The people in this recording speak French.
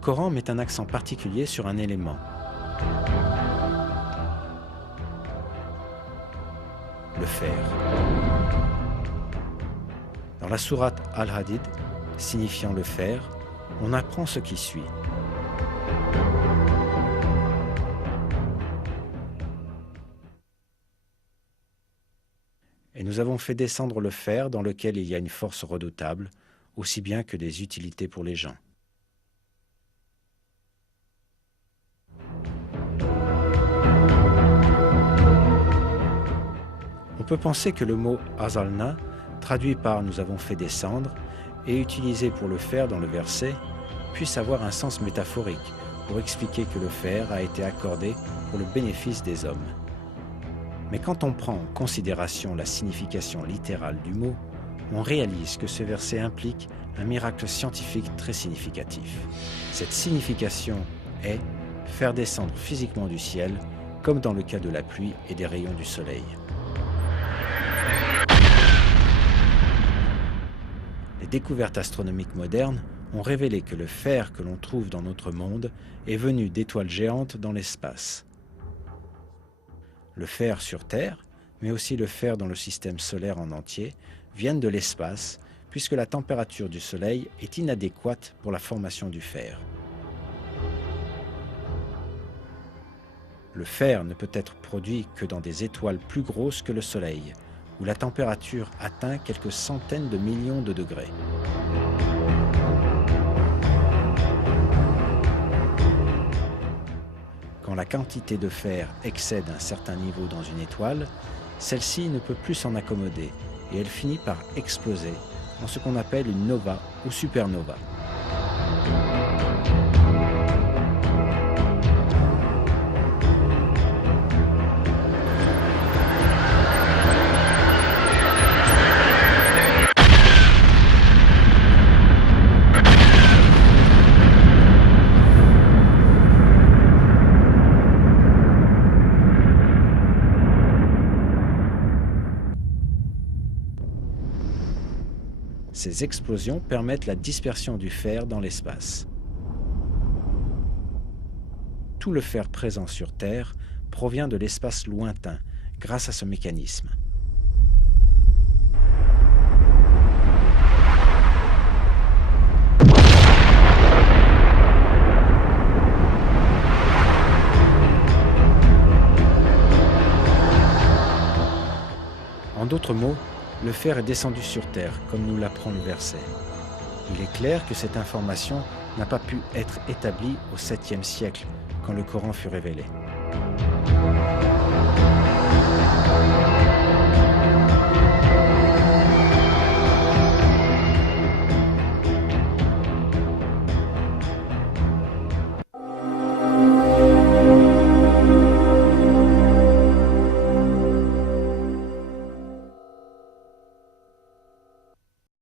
Coran met un accent particulier sur un élément. Le fer. Dans la sourate Al-Hadid, signifiant le fer, on apprend ce qui suit. Et nous avons fait descendre le fer dans lequel il y a une force redoutable, aussi bien que des utilités pour les gens. On peut penser que le mot « azalna », traduit par « nous avons fait descendre » et utilisé pour le fer dans le verset, puisse avoir un sens métaphorique pour expliquer que le fer a été accordé pour le bénéfice des hommes. Mais quand on prend en considération la signification littérale du mot, on réalise que ce verset implique un miracle scientifique très significatif. Cette signification est faire descendre physiquement du ciel, comme dans le cas de la pluie et des rayons du soleil. Les découvertes astronomiques modernes ont révélé que le fer que l'on trouve dans notre monde est venu d'étoiles géantes dans l'espace. Le fer sur Terre, mais aussi le fer dans le système solaire en entier, viennent de l'espace, puisque la température du Soleil est inadéquate pour la formation du fer. Le fer ne peut être produit que dans des étoiles plus grosses que le Soleil, où la température atteint quelques centaines de millions de degrés. Quand la quantité de fer excède un certain niveau dans une étoile, celle-ci ne peut plus s'en accommoder et elle finit par exploser en ce qu'on appelle une nova ou supernova. Ces explosions permettent la dispersion du fer dans l'espace. Tout le fer présent sur Terre provient de l'espace lointain grâce à ce mécanisme. En d'autres mots, le fer est descendu sur Terre, comme nous l'apprend le verset. Il est clair que cette information n'a pas pu être établie au 7e siècle, quand le Coran fut révélé.